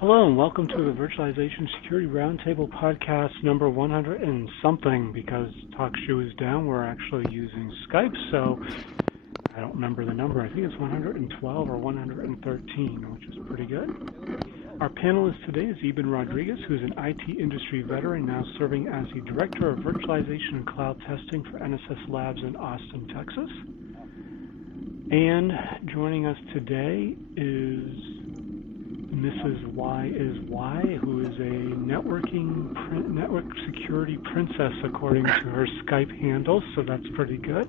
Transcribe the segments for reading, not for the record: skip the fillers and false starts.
Hello and welcome to the Virtualization Security Roundtable podcast number 100 and something. Because TalkShoe is down, we're actually using Skype, so I don't remember the number. I think it's 112 or 113, which is pretty good. Our panelist today is Eben Rodriguez, who's an IT industry veteran now serving as the Director of Virtualization and Cloud Testing for NSS Labs in Austin, Texas. And joining us today is Mrs. Y is Y, who is a network security princess according to her Skype handle, so that's pretty good.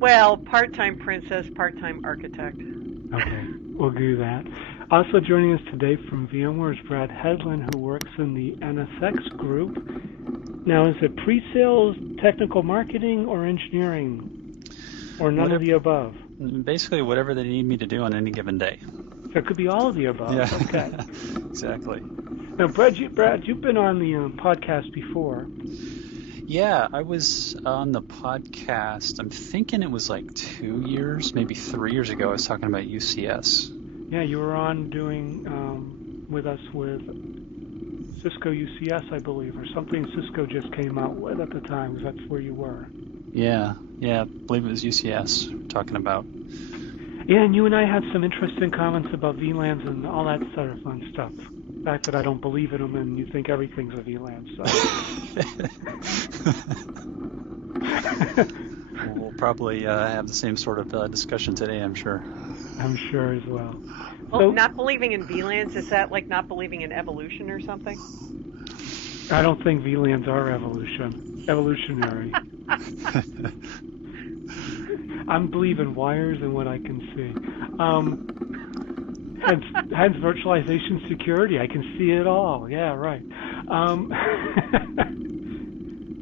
Well, part-time princess, part-time architect. Okay, we'll do that. Also joining us today from VMware is Brad Headland, who works in the NSX group. Now, is it pre-sales, technical marketing, or engineering, or none of the above? Basically, whatever they need me to do on any given day. So it could be all of the above. Yeah. Okay. Exactly. Now, Brad, you've been on the podcast before. Yeah, I was on the podcast. I'm thinking it was like 2 years, maybe 3 years ago. I was talking about UCS. Yeah, you were on doing with us with Cisco UCS, I believe, or something Cisco just came out with at the time, because that's where you were. Yeah, I believe it was UCS we're talking about. Yeah, and you and I had some interesting comments about VLANs and all that sort of fun stuff. The fact that I don't believe in them and you think everything's a VLAN, so. We'll probably have the same sort of discussion today, I'm sure. I'm sure as well. Well, So, not believing in VLANs, is that like not believing in evolution or something? I don't think VLANs are evolutionary. I'm believing wires and what I can see. Hence virtualization security. I can see it all. Yeah, right.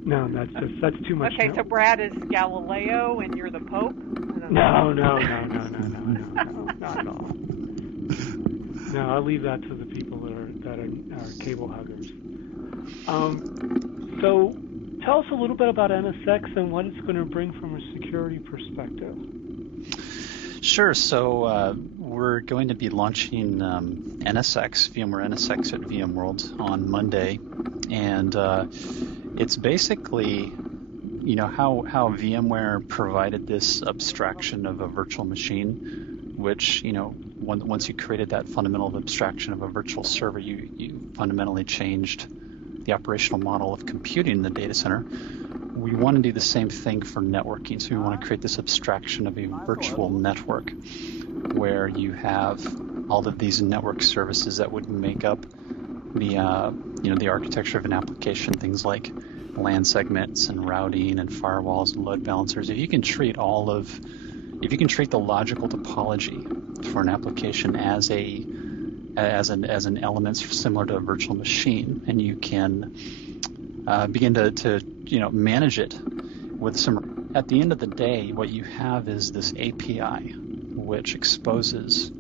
No, that's too much. Okay, no. so Brad is Galileo and you're the Pope? No, not at all. No, I'll leave that to the people that are cable huggers. So tell us a little bit about NSX and what it's going to bring from a security perspective. Sure. So we're going to be launching NSX, VMware NSX at VMworld on Monday, and it's basically, how VMware provided this abstraction of a virtual machine, which, once you created that fundamental abstraction of a virtual server, you fundamentally changed the operational model of computing in the data center. We want to do the same thing for networking. So we want to create this abstraction of a virtual network where you have all of these network services that would make up the architecture of an application, things like LAN segments and routing and firewalls and load balancers. If you can treat the logical topology for an application as an element similar to a virtual machine, and you can begin to manage it with some. At the end of the day, what you have is this API, which exposes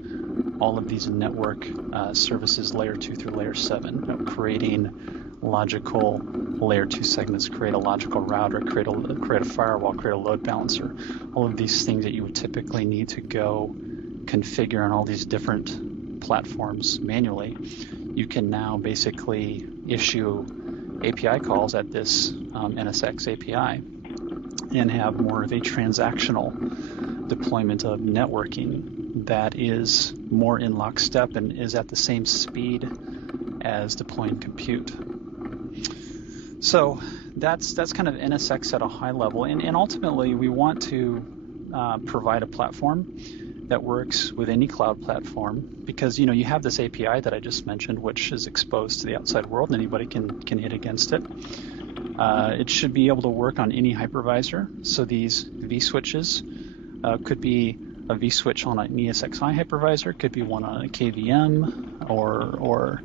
all of these network services, layer 2 through layer 7, creating logical layer 2 segments, create a logical router, create a firewall, create a load balancer, all of these things that you would typically need to go configure on all these different platforms manually. You can now basically issue API calls at this NSX API and have more of a transactional deployment of networking that is more in lockstep and is at the same speed as deploying compute. So that's kind of NSX at a high level, and ultimately we want to provide a platform that works with any cloud platform, because you have this API that I just mentioned, which is exposed to the outside world, and anybody can hit against it. It should be able to work on any hypervisor. So these vSwitches could be a vSwitch on an ESXi hypervisor, could be one on a KVM, or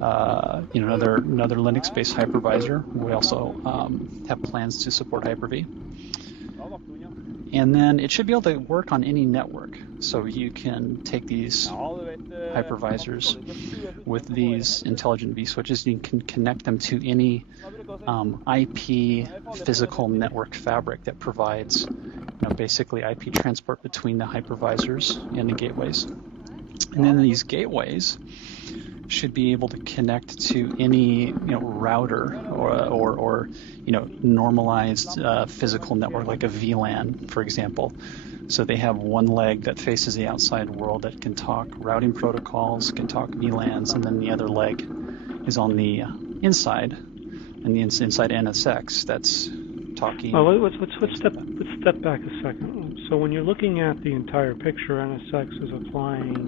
another Linux-based hypervisor. We also have plans to support Hyper-V. And then it should be able to work on any network. So you can take these hypervisors with these intelligent vSwitches, you can connect them to any IP physical network fabric that provides basically IP transport between the hypervisors and the gateways. And then these gateways should be able to connect to any router or normalized physical network like a VLAN, for example. So they have one leg that faces the outside world that can talk routing protocols, can talk VLANs, and then the other leg is on the inside, and the inside NSX that's talking. Well, let's step back a second. So when you're looking at the entire picture, NSX is applying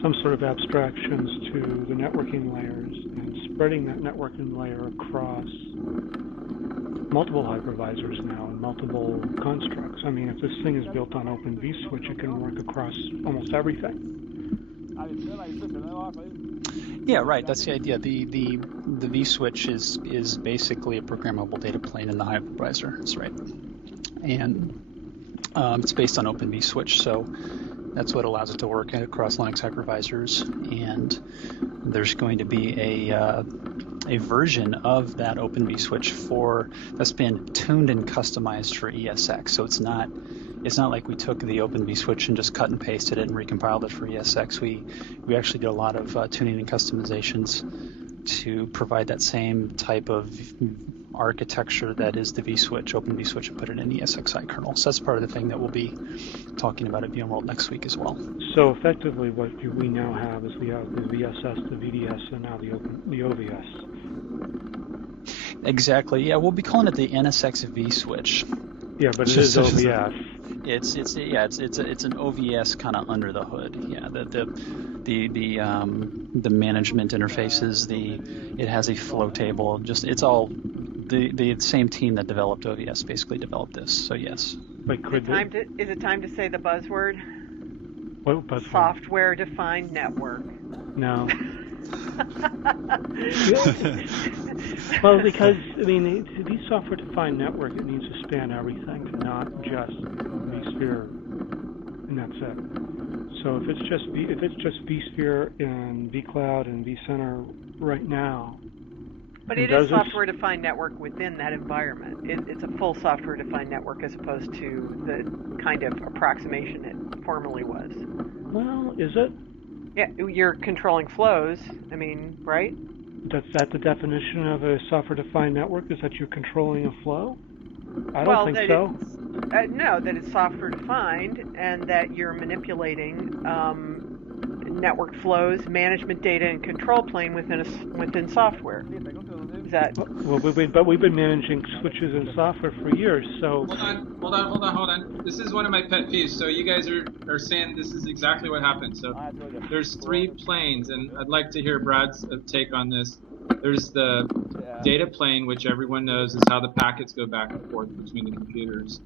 some sort of abstractions to the networking layers and spreading that networking layer across multiple hypervisors now and multiple constructs. I mean, if this thing is built on Open vSwitch, it can work across almost everything. Yeah, right. That's the idea. The vSwitch is basically a programmable data plane in the hypervisor. That's right. And it's based on Open vSwitch, so that's what allows it to work across Linux hypervisors. And there's going to be a version of that Open vSwitch that's been tuned and customized for ESX. So it's not like we took the Open vSwitch and just cut and pasted it and recompiled it for ESX. We actually did a lot of tuning and customizations to provide that same type of architecture that is the vSwitch, Open vSwitch, and put it in the ESXi kernel. So that's part of the thing that we'll be talking about at VMworld next week as well. So effectively, what we now have is we have the VSS, the VDS, and now the OVS. Exactly. Yeah, we'll be calling it the NSX vSwitch. Yeah, but it is OVS. It's an OVS kind of under the hood. Yeah, the management interfaces. It has a flow table. It's all the same team that developed OVS basically developed this. So yes. Is it time to say the buzzword? What buzzword? Software-defined network. No. Well, because to be software-defined network, it needs to span everything, not just vSphere, and that's it. So if it's just vSphere and vCloud and vCenter right now. But it is software-defined network within that environment. It's a full software-defined network as opposed to the kind of approximation it formerly was. Well, is it? Yeah, you're controlling flows. Right? That's the definition of a software-defined network, is that you're controlling a flow? I don't think so. No, that it's software-defined and that you're manipulating network flows, management data, and control plane within software. Is that? Well, we've been managing switches and software for years, so. Hold on. This is one of my pet peeves. So you guys are saying this is exactly what happened. So there's 3 planes, and I'd like to hear Brad's take on this. There's the data plane, which everyone knows is how the packets go back and forth between the computers.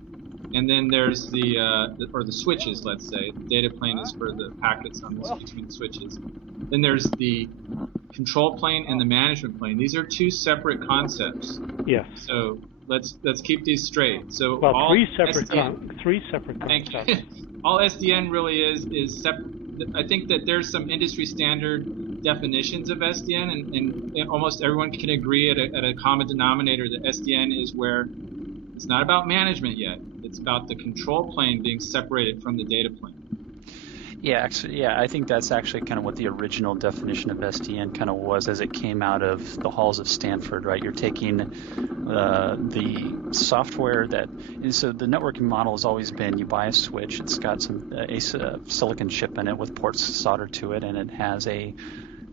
And then there's the switches, let's say. The data plane is for the packets between the switches. Then there's the control plane and the management plane. These are 2 separate concepts. Yes. So let's keep these straight. So all 3 separate Thank concepts. you. All SDN really is I think that there's some industry standard definitions of SDN, and almost everyone can agree at a common denominator that SDN is where it's not about management yet. It's about the control plane being separated from the data plane. Yeah, actually, I think that's actually kind of what the original definition of SDN kind of was as it came out of the halls of Stanford, right? You're taking the software so the networking model has always been you buy a switch, it's got some silicon chip in it with ports soldered to it, and it has a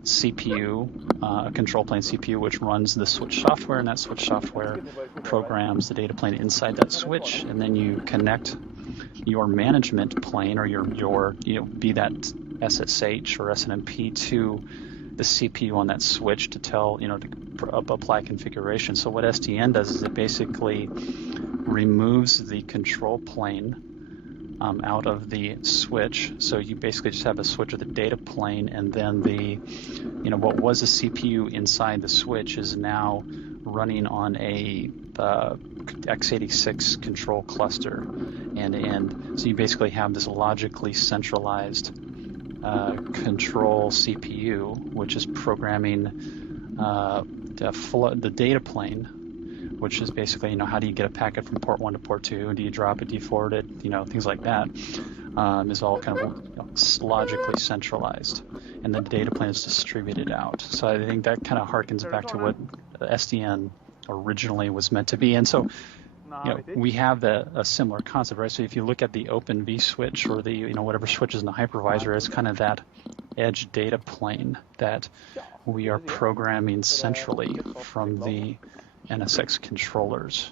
CPU, a control plane CPU, which runs the switch software, and that switch software programs the data plane inside that switch, and then you connect your management plane or your be that SSH or SNMP to the CPU on that switch to tell to apply configuration. So what SDN does is it basically removes the control plane out of the switch. So you basically just have a switch with a data plane, and then what was a CPU inside the switch is now running on a x86 control cluster, and so you basically have this logically centralized control CPU, which is programming the data plane which is basically, how do you get a packet from port 1 to port 2? Do you drop it? Do you forward it? Things like that, is all kind of logically centralized, and the data plane is distributed out. So I think that kind of harkens back to what SDN originally was meant to be. And so, we have a similar concept, right? So if you look at the Open vSwitch or the, whatever switches in the hypervisor, it's kind of that edge data plane that we are programming centrally from the NSX controllers.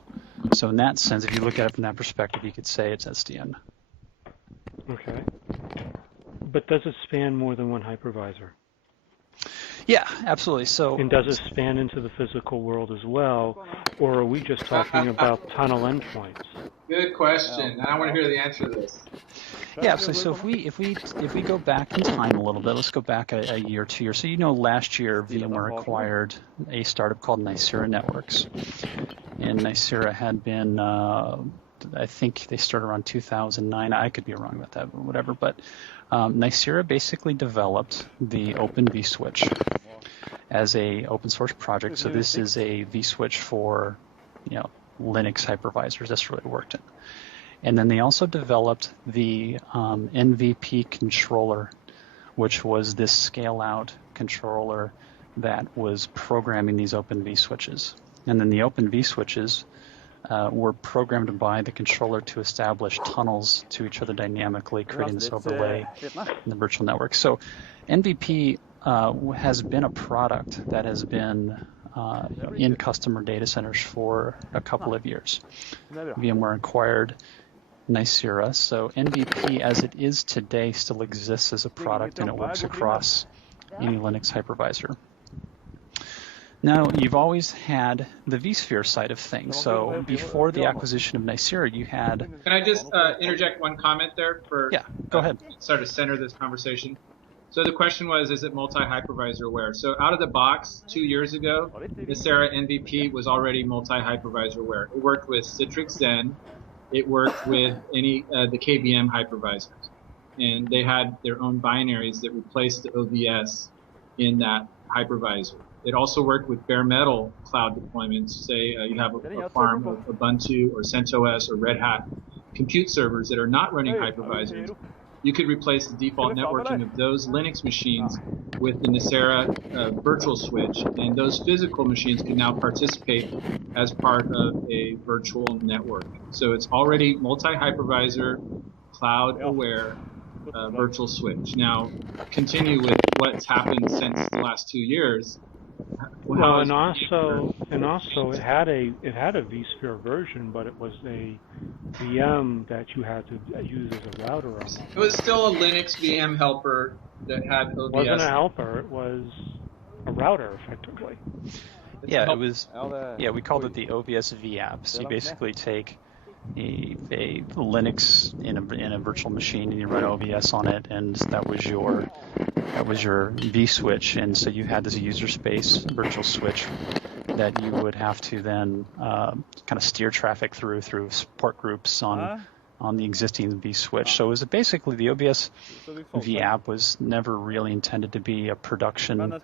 So in that sense, if you look at it from that perspective, you could say it's SDN. Okay. But does it span more than one hypervisor? Yeah, absolutely. So, and does it span into the physical world as well, or are we just talking about tunnel endpoints? Good question. I want to hear the answer to this. Yeah, so if we go back in time a little bit, let's go back a year or 2 years. So last year VMware acquired a startup called Nicira Networks, and Nicira had been, I think they started around 2009. I could be wrong about that, but whatever. But Nicira basically developed the Open vSwitch as a open source project. So this is a vSwitch for, Linux hypervisors. That's really worked in. And then they also developed the NVP controller, which was this scale-out controller that was programming these Open vSwitches. And then the Open vSwitches were programmed by the controller to establish tunnels to each other dynamically, creating this overlay in the virtual network. So NVP has been a product that has been in customer data centers for a couple of years. VMware acquired Nicira, so NVP as it is today still exists as a product, and it works across any Linux hypervisor. Now, you've always had the vSphere side of things. So before the acquisition of Nicira, you had... Can I just interject one comment there? Yeah, go ahead. Sort of center this conversation. So the question was, is it multi-hypervisor aware? So out of the box, 2 years ago, Nicira NVP was already multi-hypervisor aware. It worked with Citrix Zen. It worked with the KVM hypervisors. And they had their own binaries that replaced the OVS in that hypervisor. It also worked with bare metal cloud deployments. Say you have a farm of Ubuntu or CentOS or Red Hat compute servers that are not running hypervisors. You could replace the default networking of those Linux machines with the Nicira virtual switch, and those physical machines can now participate as part of a virtual network. So it's already multi-hypervisor, cloud-aware virtual switch. Now, continue with what's happened since the last 2 years. Well, and also it had a vSphere version, but it was a VM that you had to use as a router on. It was still a Linux VM helper that had OVS. It wasn't a helper; it was a router, effectively. Yeah, it was. Yeah, we called it the OVS vApp. So you basically take a Linux in a virtual machine, and you run OVS on it, and that was your vSwitch. And so you had this user space virtual switch that you would have to then kind of steer traffic through support groups on the existing vSwitch. So it was basically the OVS vApp was never really intended to be a production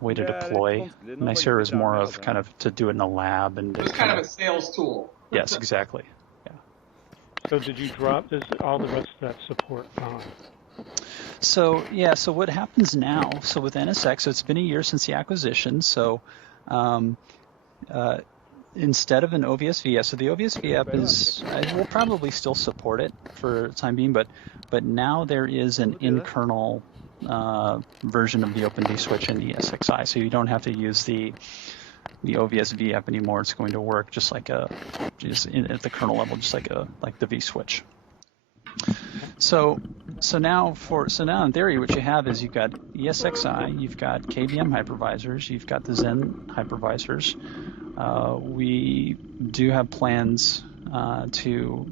way to deploy. Nicira is more of kind of to do it in a lab, and it was kind of a sales tool. Yes, exactly. Yeah. So did you drop all the rest of that support on? So what happens now? So with NSX, so it's been a year since the acquisition. So instead of an OVS vApp, so the OVS vApp is we'll probably still support it for the time being, but now there is an in-kernel version of the Open vSwitch in the ESXi, so you don't have to use the OVS vApp anymore. It's going to work just like at the kernel level, just like the vSwitch. So now in theory, what you have is you've got ESXi, you've got KVM hypervisors, you've got the Zen hypervisors. We do have plans to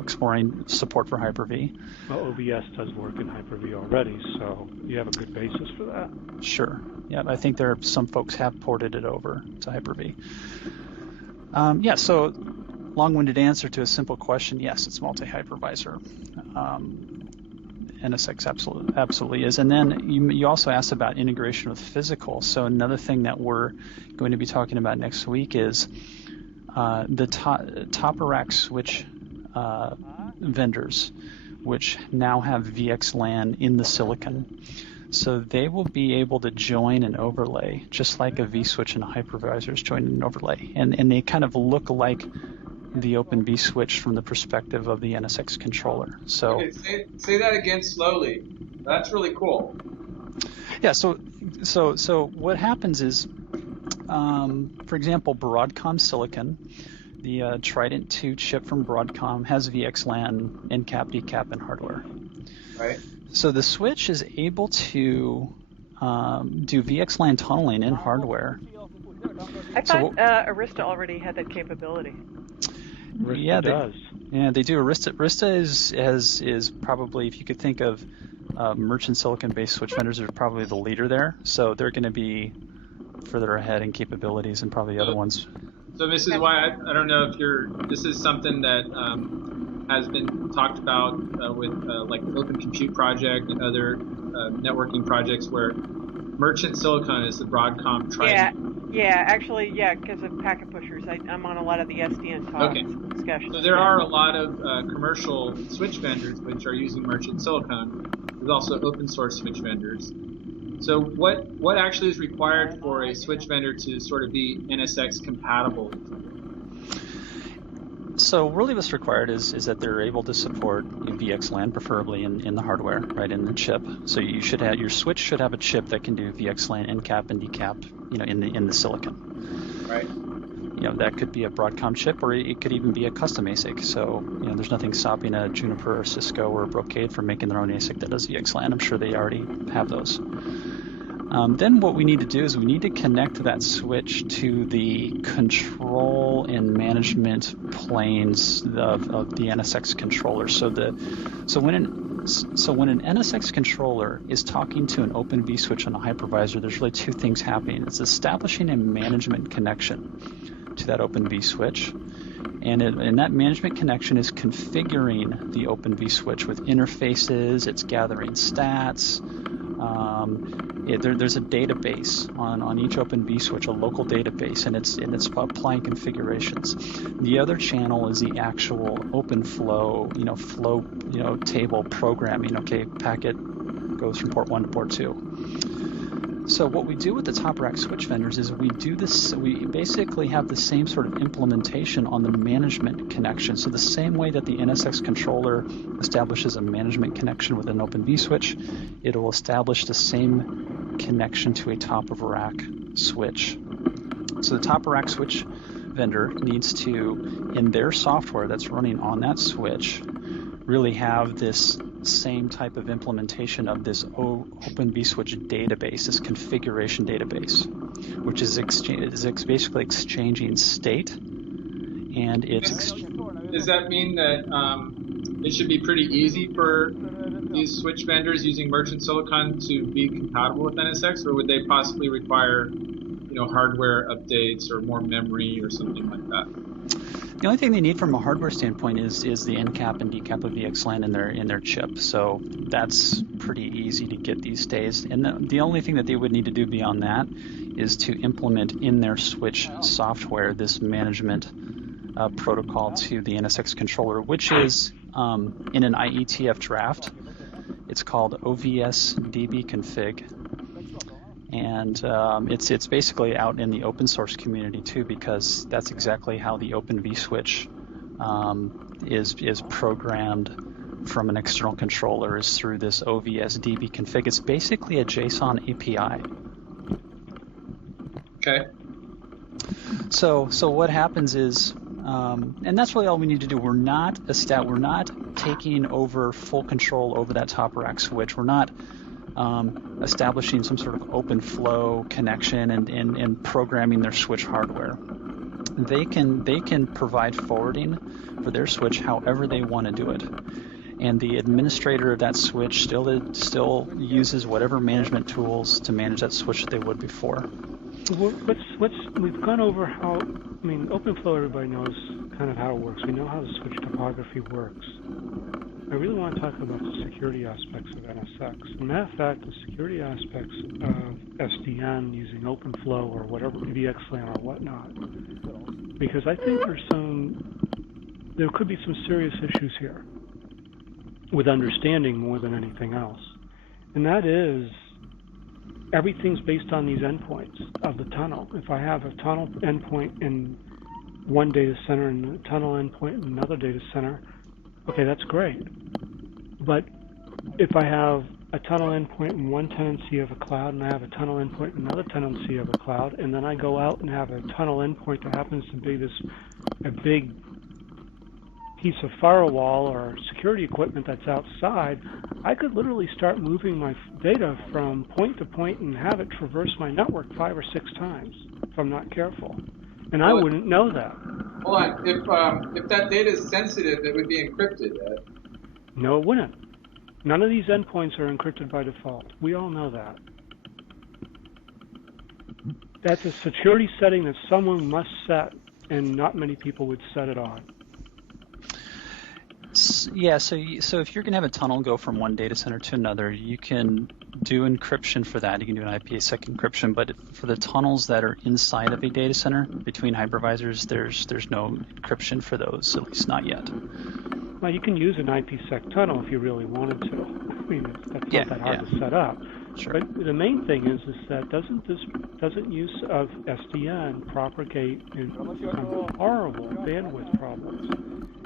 exploring support for Hyper-V. Well, OVS does work in Hyper-V already, so you have a good basis for that. Sure. Yeah, I think some folks have ported it over to Hyper-V. So long-winded answer to a simple question, yes, it's multi-hypervisor. NSX absolutely is. And then you also asked about integration with physical. So another thing that we're going to be talking about next week is the top-of-rack switch vendors, which now have VXLAN in the silicon. So they will be able to join and overlay, just like a vSwitch and a hypervisors join and overlay. And they kind of look like the Open vSwitch from the perspective of the NSX controller. So okay, say that again slowly. That's really cool. Yeah, so what happens is, for example, Broadcom silicon, the Trident 2 chip from Broadcom has VXLAN, NCAP, DCAP, and hardware. Right. So the switch is able to do VXLAN tunneling in hardware. I thought Arista already had that capability. Arista does. Yeah, they do. Arista is probably, if you could think of merchant silicon-based switch vendors, are probably the leader there. So they're going to be further ahead in capabilities than probably the other ones. So Mrs. White, I don't know if this is something that has been talked about with like the Open Compute project and other networking projects where merchant silicon is the Broadcom Trident. Yeah, actually, because of packet pushers. I'm on a lot of the SDN talks discussions. So there are a lot of commercial switch vendors which are using merchant silicon. There's also open source switch vendors. So what actually is required for a switch vendor to sort of be NSX compatible? So really what's required is that they're able to support VXLAN, preferably in the hardware, right, in the chip. So your switch should have a chip that can do VXLAN, NCAP, and DCAP, in the silicon. Right. That could be a Broadcom chip, or it could even be a custom ASIC. So there's nothing stopping a Juniper or Cisco or a Brocade from making their own ASIC that does VXLAN. I'm sure they already have those. Then what we need to do is we need to connect that switch to the control and management planes of the NSX controller. So when an NSX controller is talking to an Open vSwitch on a hypervisor, there's really two things happening. It's establishing a management connection to that Open vSwitch, and that management connection is configuring the Open vSwitch with interfaces. It's gathering stats. There's a database on each Open vSwitch, a local database, and it's applying configurations. The other channel is the actual open flow table programming. Okay, packet goes from port 1 to port 2. So what we do with the top-rack switch vendors is we basically have the same sort of implementation on the management connection. So the same way that the NSX controller establishes a management connection with an Open vSwitch, it will establish the same connection to a top-of-rack switch. So the top-of-rack switch vendor needs to, in their software that's running on that switch, really have this same type of implementation of this Open vSwitch database, this configuration database, which is basically exchanging state, and Does that mean that it should be pretty easy for these switch vendors using merchant silicon to be compatible with NSX, or would they possibly require, hardware updates or more memory or something like that? The only thing they need from a hardware standpoint is the NCAP and DCAP of VXLAN in their chip. So that's pretty easy to get these days. And the only thing that they would need to do beyond that is to implement in their switch software this management protocol to the NSX controller, which is in an IETF draft. It's called OVS DB config. And it's basically out in the open source community too, because that's exactly how the Open vSwitch is programmed from an external controller, is through this OVS DB config. It's basically a JSON API. Okay. So what happens is, and that's really all we need to do. We're not taking over full control over that top rack switch. We're not establishing some sort of open flow connection and programming their switch hardware. They can provide forwarding for their switch however they want to do it, and the administrator of that switch still uses whatever management tools to manage that switch that they would before. We've gone over how, OpenFlow, everybody knows kind of how it works. We know how the switch topography works. I really want to talk about the security aspects of NSX. As a matter of fact, the security aspects of SDN using OpenFlow or whatever, VXLAN or whatnot, because I think there could be some serious issues here with understanding more than anything else. And that is, everything's based on these endpoints of the tunnel. If I have a tunnel endpoint in one data center and a tunnel endpoint in another data center, okay, that's great. But if I have a tunnel endpoint in one tenancy of a cloud and I have a tunnel endpoint in another tenancy of a cloud, and then I go out and have a tunnel endpoint that happens to be a big piece of firewall or security equipment that's outside, I could literally start moving my data from point to point and have it traverse my network 5 or 6 times if I'm not careful. And I wouldn't know that. Hold on. If that data is sensitive, it would be encrypted, Ed. No, it wouldn't. None of these endpoints are encrypted by default. We all know that. That's a security setting that someone must set, and not many people would set it on. Yeah, so if you're going to have a tunnel go from one data center to another, you can do encryption for that. You can do an IPsec encryption, but for the tunnels that are inside of a data center between hypervisors, there's no encryption for those, at least not yet. Well, you can use an IPsec tunnel if you really wanted to. I mean, that's not that hard to set up. Sure. But the main thing is that doesn't use of SDN propagate in some horrible bandwidth problems.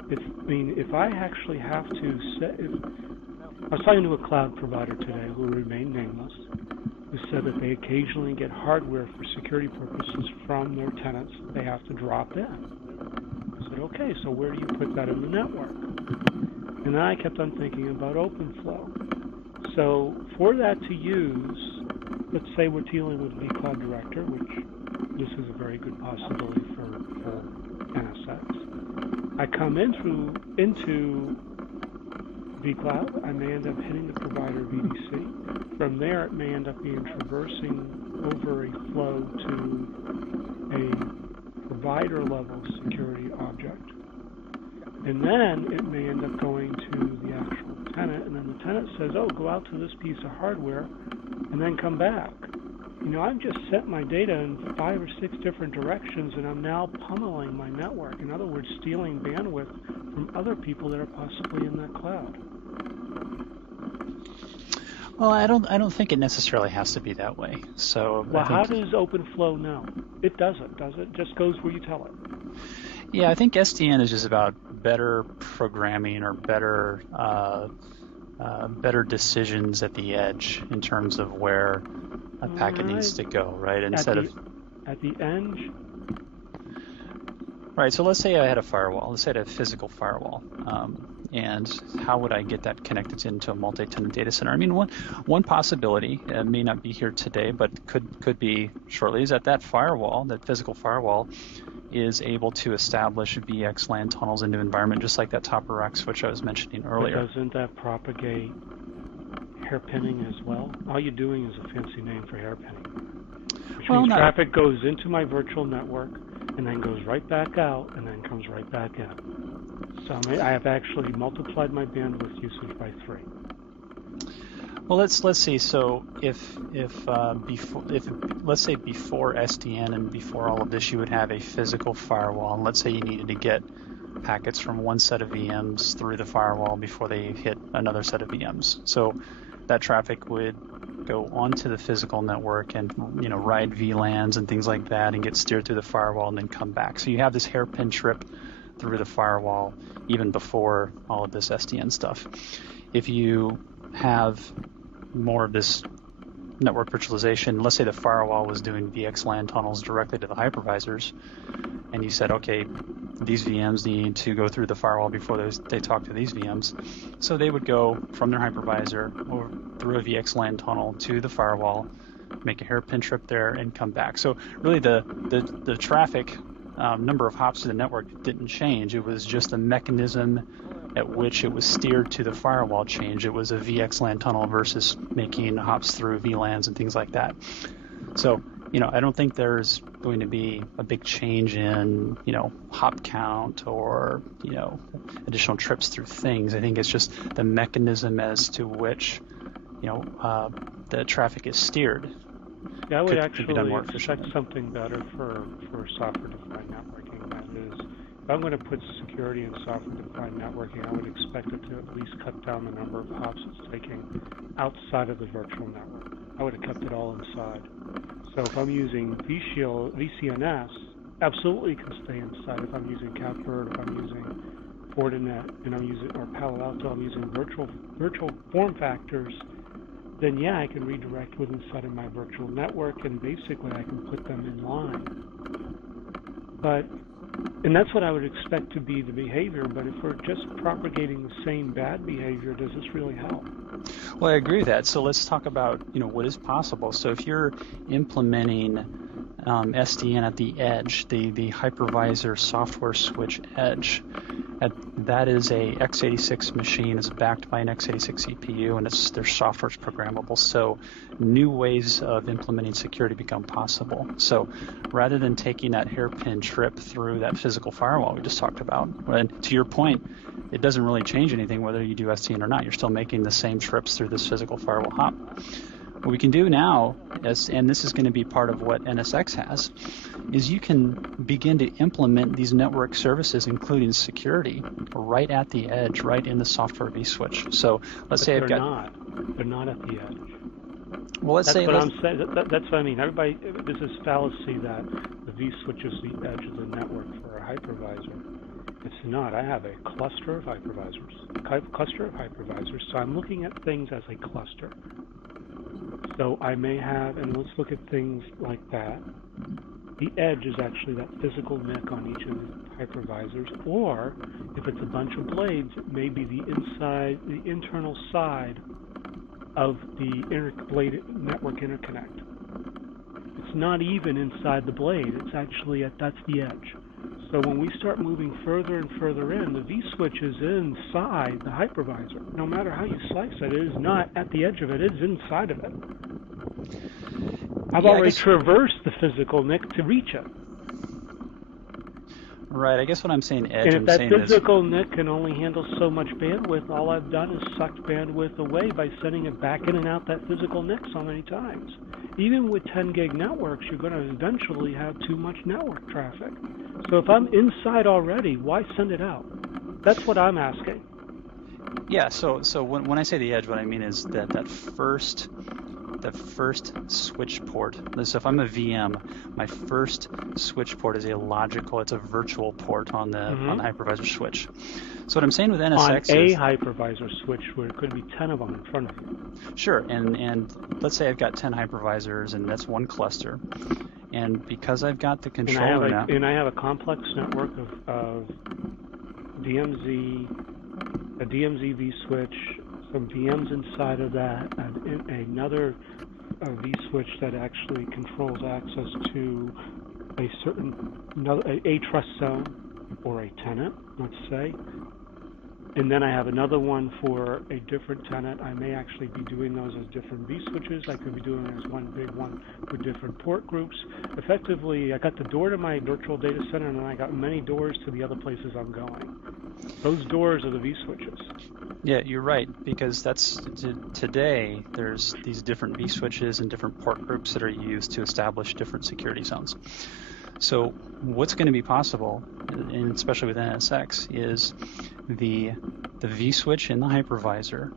If I actually have to set, I was talking to a cloud provider today who will remain nameless, who said that they occasionally get hardware for security purposes from their tenants they have to drop in. I said, okay, so where do you put that in the network? And then I kept on thinking about OpenFlow. So for that to use, let's say we're dealing with vCloud Director, which this is a very good possibility for NSX. I come into vCloud, I may end up hitting the provider VDC. From there, it may end up being traversing over a flow to a provider level security object. And then it may end up going to the actual tenant, and then the tenant says, oh, go out to this piece of hardware and then come back. I've just sent my data in 5 or 6 different directions, and I'm now pummeling my network. In other words, stealing bandwidth from other people that are possibly in that cloud. Well, I don't think it necessarily has to be that way. So, well, how does OpenFlow know? It doesn't, does it? It just goes where you tell it. Yeah, I think SDN is just about better programming or better decisions at the edge in terms of where a packet needs to go, right? Instead of at the end. Right. So let's say I had a firewall. Let's say I had a physical firewall, and how would I get that connected into a multi-tenant data center? I mean, one possibility, may not be here today, but could be shortly, is that firewall, that physical firewall, is able to establish VXLAN tunnels into environment, just like that top of rack switch I was mentioning earlier. But doesn't that propagate hairpinning as well? All you're doing is a fancy name for hairpinning, which means traffic goes into my virtual network and then goes right back out and then comes right back in. So I have actually multiplied my bandwidth usage by 3. Well, let's see. So if let's say before SDN and before all of this, you would have a physical firewall, and let's say you needed to get packets from one set of VMs through the firewall before they hit another set of VMs. So that traffic would go onto the physical network and ride VLANs and things like that and get steered through the firewall and then come back. So you have this hairpin trip through the firewall even before all of this SDN stuff. If you have more of this network virtualization, let's say the firewall was doing VXLAN tunnels directly to the hypervisors, and you said, okay, these VMs need to go through the firewall before they talk to these VMs. So they would go from their hypervisor or through a VXLAN tunnel to the firewall, make a hairpin trip there, and come back. So really the traffic number of hops to the network didn't change. It was just the mechanism at which it was steered to the firewall change. It was a VXLAN tunnel versus making hops through VLANs and things like that. So I don't think there's going to be a big change in, hop count or, additional trips through things. I think it's just the mechanism as to which, the traffic is steered. Yeah, I would could be done more expect efficiently. something better for software-defined networking. That is, if I'm going to put security in software-defined networking, I would expect it to at least cut down the number of hops it's taking outside of the virtual network. I would have kept it all inside. So if I'm using VCNS, absolutely can stay inside. If I'm using Catbird, if I'm using Fortinet, and I'm using or Palo Alto, I'm using virtual form factors, then yeah, I can redirect with inside of my virtual network, and basically I can put them in line. And that's what I would expect to be the behavior, but if we're just propagating the same bad behavior, does this really help? Well, I agree with that. So let's talk about, what is possible. So if you're implementing SDN at the edge, the hypervisor software switch edge, that is a x86 machine. It's backed by an x86 CPU, and their software is programmable. So new ways of implementing security become possible. So rather than taking that hairpin trip through that physical firewall we just talked about, and to your point, it doesn't really change anything whether you do SDN or not. You're still making the same trips through this physical firewall hop. What we can do now, and this is going to be part of what NSX has, is you can begin to implement these network services, including security, right at the edge, right in the software vSwitch. So let's say they're not at the edge. Well, let's say I'm saying. That's what I mean. Everybody, this is fallacy that the vSwitch is the edge of the network for a hypervisor. It's not. I have a cluster of hypervisors. So I'm looking at things as a cluster. So I may have, and let's look at things like that. The edge is actually that physical NIC on each of the hypervisors, or if it's a bunch of blades, it may be the internal side of the blade network interconnect. It's not even inside the blade. It's actually that's the edge. So when we start moving further and further in, the vSwitch is inside the hypervisor. No matter how you slice it, it is not at the edge of it. It is inside of it. I've already traversed the physical NIC to reach it. Right. I guess what I'm saying, edge. And if that physical NIC can only handle so much bandwidth, all I've done is sucked bandwidth away by sending it back in and out that physical NIC so many times. Even with 10 gig networks, you're going to eventually have too much network traffic. So if I'm inside already, why send it out? That's what I'm asking. Yeah. So when I say the edge, what I mean is that first switch port. So if I'm a VM, my first switch port is it's a virtual port on the hypervisor switch. So what I'm saying with NSX on a hypervisor switch where it could be 10 of them in front of you. Sure, and let's say I've got 10 hypervisors, and that's one cluster. And because I've got the controller now, and I have a complex network of DMZ, a DMZ vSwitch, some VMs inside of that, and another vSwitch that actually controls access to a trust zone or a tenant, let's say. And then I have another one for a different tenant. I may actually be doing those as different vSwitches. I could be doing it as one big one with different port groups. Effectively, I got the door to my virtual data center, and then I got many doors to the other places I'm going. Those doors are the vSwitches. Yeah, you're right, because today there's these different vSwitches and different port groups that are used to establish different security zones. So what's going to be possible, and especially with NSX, is the vSwitch in the hypervisor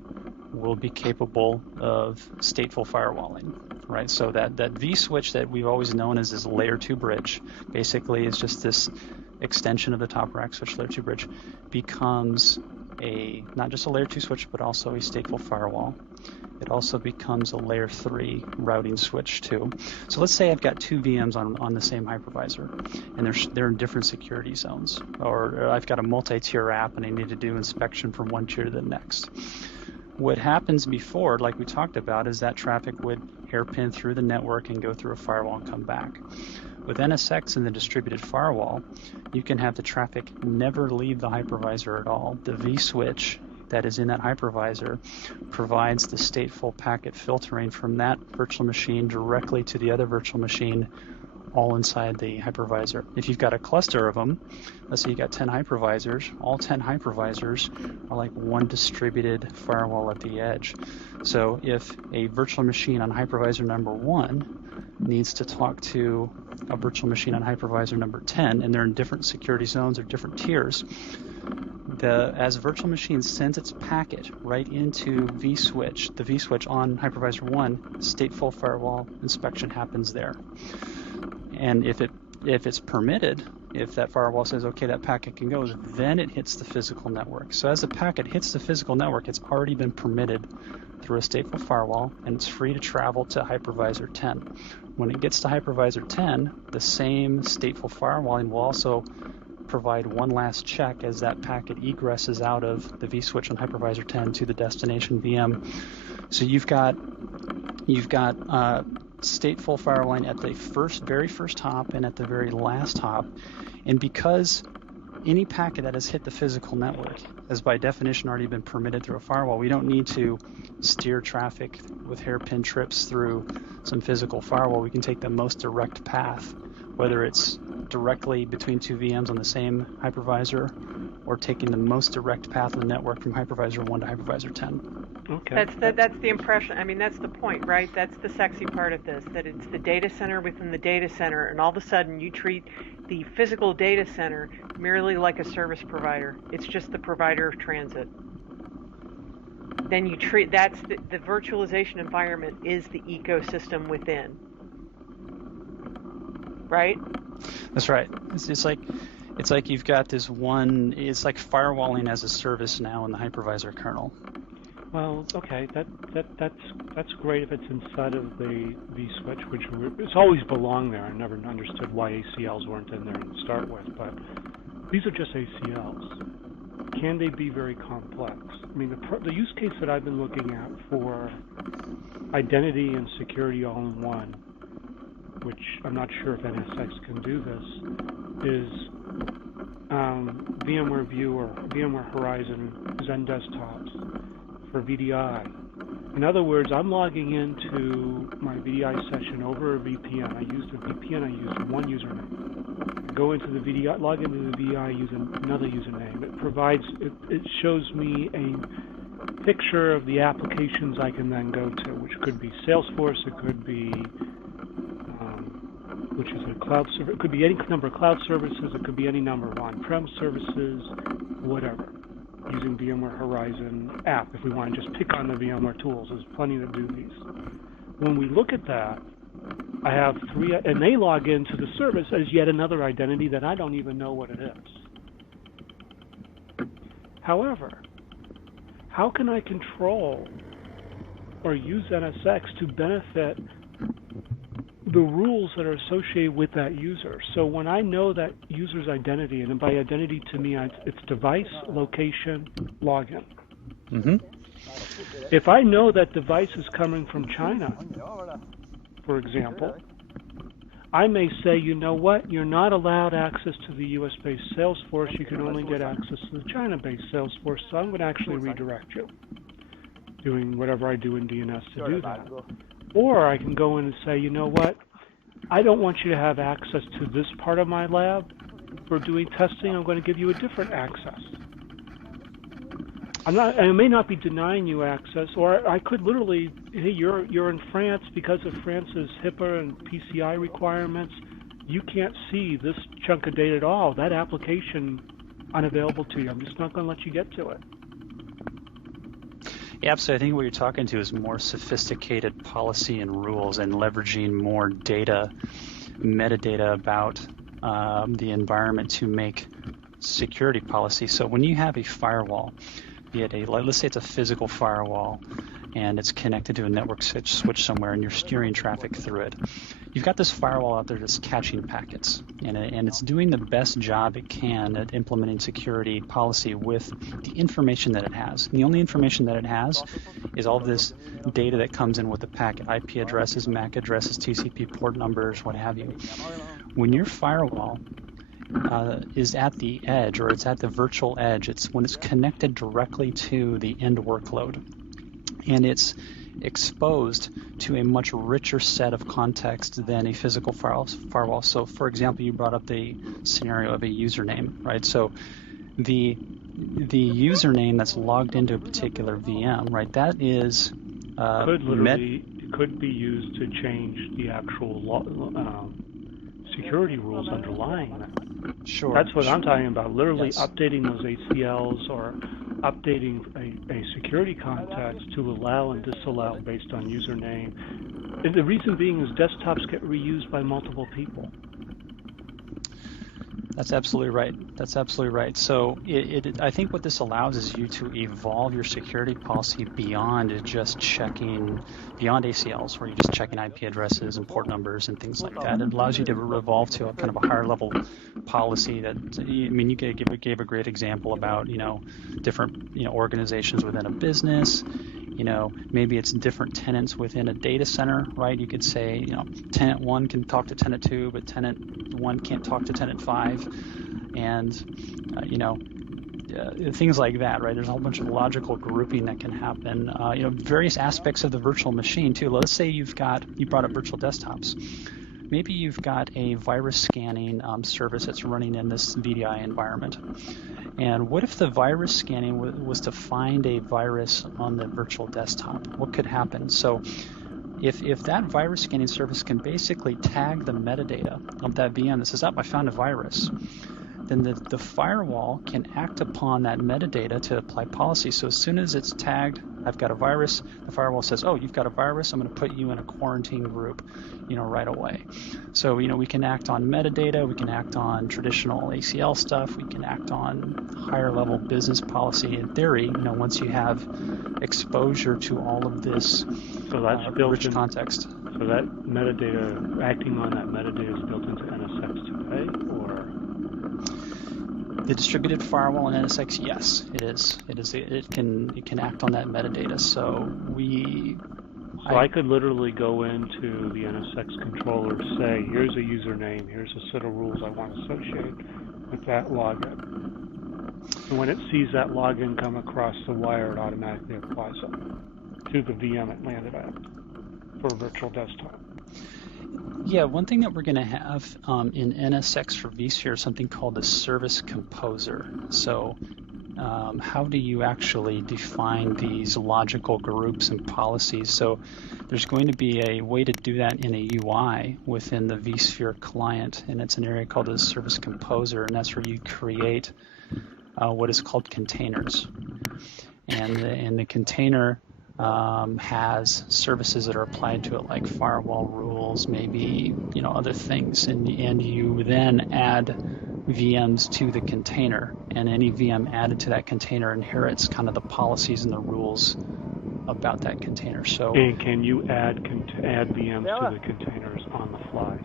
will be capable of stateful firewalling, right? So that vSwitch that we've always known as this layer 2 bridge basically is just this extension of the top rack switch layer 2 bridge becomes not just a layer 2 switch, but also a stateful firewall. It also becomes a layer 3 routing switch too. So let's say I've got two VMs on the same hypervisor, and they're in different security zones. Or I've got a multi-tier app, and I need to do inspection from one tier to the next. What happens before, like we talked about, is that traffic would hairpin through the network and go through a firewall and come back. With NSX and the distributed firewall, you can have the traffic never leave the hypervisor at all. The vSwitch that is in that hypervisor provides the stateful packet filtering from that virtual machine directly to the other virtual machine, all inside the hypervisor. If you've got a cluster of them, let's say you got 10 hypervisors, all 10 hypervisors are like one distributed firewall at the edge. So if a virtual machine on hypervisor number 1 needs to talk to a virtual machine on hypervisor number 10, and they're in different security zones or different tiers, as virtual machine sends its packet right into vSwitch, the vSwitch on hypervisor 1, stateful firewall inspection happens there. And if it's permitted, if that firewall says, okay, that packet can go, then it hits the physical network. So as the packet hits the physical network, it's already been permitted through a stateful firewall, and it's free to travel to hypervisor 10. When it gets to hypervisor 10, the same stateful firewalling will also provide one last check as that packet egresses out of the vSwitch on hypervisor 10 to the destination VM. So you've got stateful firewalling at the very first hop and at the very last hop, and because any packet that has hit the physical network has by definition already been permitted through a firewall, we don't need to steer traffic with hairpin trips through some physical firewall. We can take the most direct path, whether it's directly between two VMs on the same hypervisor or taking the most direct path of the network from hypervisor 1 to hypervisor 10. Okay. That's the impression. I mean, that's the point, right? That's the sexy part of this, that it's the data center within the data center, and all of a sudden you treat the physical data center merely like a service provider. It's just the provider of transit. Then you treat, that's the virtualization environment is the ecosystem within. Right? That's right. It's like you've got this one. It's like firewalling as a service now in the hypervisor kernel. Well, okay, that's great if it's inside of the vSwitch, which it's always belonged there. I never understood why ACLs weren't in there to start with, but these are just ACLs. Can they be very complex? I mean, the use case that I've been looking at for identity and security all in one, which I'm not sure if NSX can do this, is VMware View or VMware Horizon Zen desktops for VDI. In other words, I'm logging into my VDI session over a VPN. I used a VPN, I used one username. I go into the VDI, log into the VDI using another username. It shows me a picture of the applications I can then go to, which could be Salesforce, it could be which is a cloud service. It could be any number of cloud services. It could be any number of on-prem services, whatever, using VMware Horizon app. If we want to just pick on the VMware tools, there's plenty that do these. When we look at that, I have three, and they log into the service as yet another identity that I don't even know what it is. However, how can I control or use NSX to benefit the rules that are associated with that user? So when I know that user's identity, and by identity to me, it's device, location, login. Mm-hmm. If I know that device is coming from China, for example, I may say, you know what, you're not allowed access to the US-based Salesforce, you can only get access to the China-based Salesforce, so I'm going to actually redirect you, doing whatever I do in DNS to do that. Or I can go in and say, you know what, I don't want you to have access to this part of my lab for doing testing. I'm going to give you a different access. I may not be denying you access, or I could literally, hey, you're in France because of France's HIPAA and PCI requirements. You can't see this chunk of data at all. That application unavailable to you. I'm just not going to let you get to it. Yeah, so I think what you're talking to is more sophisticated policy and rules and leveraging more data, metadata about the environment to make security policy. So when you have a firewall, be it let's say it's a physical firewall and it's connected to a network switch somewhere and you're steering traffic through it. You've got this firewall out there that's catching packets, and it's doing the best job it can at implementing security policy with the information that it has. And the only information that it has is all this data that comes in with the packet, IP addresses, MAC addresses, TCP port numbers, what have you. When your firewall is at the edge, or it's at the virtual edge. It's when it's connected directly to the end workload, and it's exposed to a much richer set of context than a physical firewall. So, for example, you brought up the scenario of a username, right? So the username that's logged into a particular VM, right? That is could be used to change the actual security rules underlying that. Sure. That's what I'm talking about. Literally Yes. updating those ACLs or updating a security context to allow and disallow based on username. And the reason being is desktops get reused by multiple people. That's absolutely right. That's absolutely right. So I think what this allows is you to evolve your security policy beyond just checking, beyond ACLs, where you're just checking IP addresses and port numbers and things like that. It allows you to evolve to a kind of a higher level policy that, I mean, you gave a great example about, different, organizations within a business. Maybe it's different tenants within a data center, right? You could say, tenant 1 can talk to tenant 2, but tenant 1 can't talk to tenant 5. And, things like that, right? There's a whole bunch of logical grouping that can happen. Various aspects of the virtual machine, too. Let's say you brought up virtual desktops. Maybe you've got a virus scanning service that's running in this VDI environment. And what if the virus scanning was to find a virus on the virtual desktop? What could happen? So if that virus scanning service can basically tag the metadata of that VM that says, I found a virus, then the firewall can act upon that metadata to apply policy. So as soon as it's tagged, I've got a virus, the firewall says, you've got a virus, I'm going to put you in a quarantine group, right away. So, we can act on metadata, we can act on traditional ACL stuff, we can act on higher level business policy. In theory, once you have exposure to all of this rich context. So that metadata, acting on that metadata is built into NSX today, or? The distributed firewall in NSX, yes, it is. It can act on that metadata. So I could literally go into the NSX controller, say, here's a username, here's a set of rules I want to associate with that login. And when it sees that login come across the wire, it automatically applies it to the VM it landed at for a virtual desktop. Yeah, one thing that we're going to have in NSX for vSphere is something called the service composer. So how do you actually define these logical groups and policies? So there's going to be a way to do that in a UI within the vSphere client, and it's an area called the service composer, and that's where you create what is called containers. And the container has services that are applied to it, like firewall rules, maybe other things, and you then add VMs to the container, and any VM added to that container inherits kind of the policies and the rules about that container. So, and can you add VMs to the containers on the fly?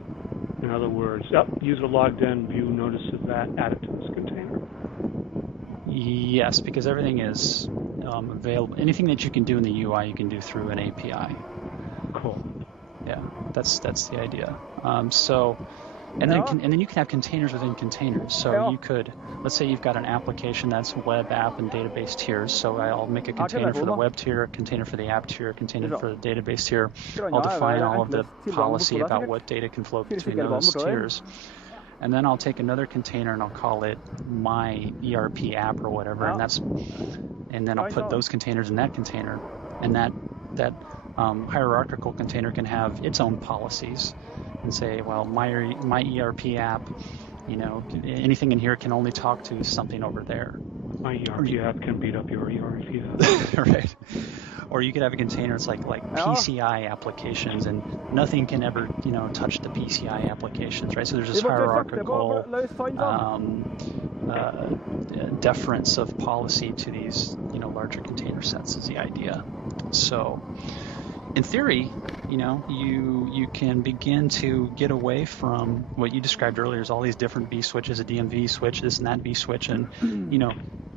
In other words, user logged in, view notices that, add it to this container. Yes, because everything is available. Anything that you can do in the UI, you can do through an API. Cool. Yeah, that's the idea. And then you can have containers within containers. So you could, let's say you've got an application that's web app and database tiers. So I'll make a container for the web tier, a container for the app tier, a container for the database tier. I'll define all of the policy about what data can flow between those tiers. And then I'll take another container and I'll call it my ERP app or whatever, and then I'll put those containers in that container, and that hierarchical container can have its own policies, and say, well, my ERP app, anything in here can only talk to something over there. My ERP app can beat up your ERP app. Right. Or you could have a container that's like PCI applications, and nothing can ever, touch the PCI applications, right? So there's this hierarchical deference of policy to these, larger container sets is the idea. So, in theory, you can begin to get away from what you described earlier as all these different V switches, a DMV switch, this and that V switch, and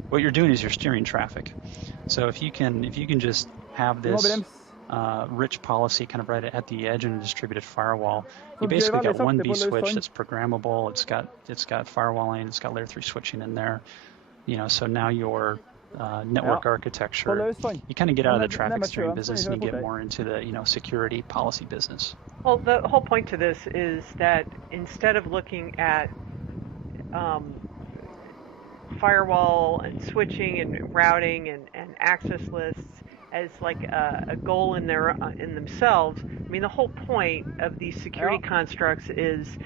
what you're doing is you're steering traffic. So if you can just have this rich policy kind of right at the edge in a distributed firewall. You basically got one vSwitch that's programmable. It's got firewalling. It's got layer 3 switching in there. So now your network architecture, you kind of get out of the traffic steering business and you get more into the security policy business. Well, the whole point to this is that instead of looking at firewall and switching and routing and access lists as like a goal in themselves, I mean, the whole point of these security constructs is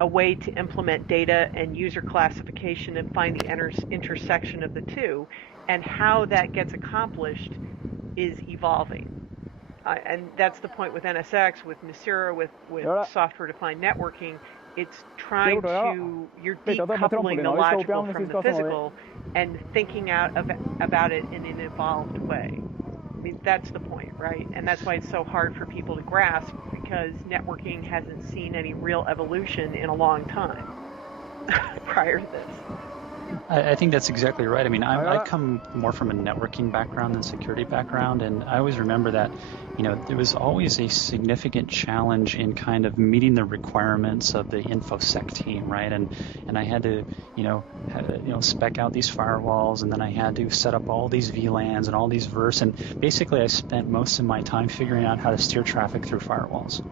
a way to implement data and user classification and find the intersection of the two, and how that gets accomplished is evolving. And that's the point with NSX, with Nicira, with software-defined networking. It's trying to, you're decoupling the logical from the physical and thinking out about it in an evolved way. I mean, that's the point, right? And that's why it's so hard for people to grasp, because networking hasn't seen any real evolution in a long time prior to this. I think that's exactly right. I mean, I come more from a networking background than security background, and I always remember that, there was always a significant challenge in kind of meeting the requirements of the InfoSec team, right? And I had to, spec out these firewalls, and then I had to set up all these VLANs and all these VERS, and basically I spent most of my time figuring out how to steer traffic through firewalls.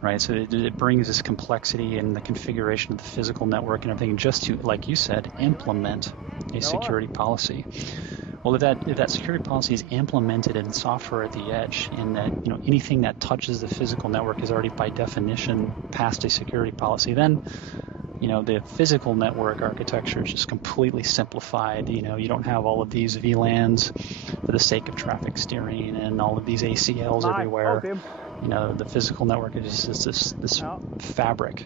Right, so it brings this complexity in the configuration of the physical network and everything, just to, like you said, implement a security policy. Well, if that security policy is implemented in software at the edge, in that anything that touches the physical network is already by definition past a security policy, then the physical network architecture is just completely simplified. You don't have all of these VLANs for the sake of traffic steering and all of these ACLs everywhere. The physical network is just this fabric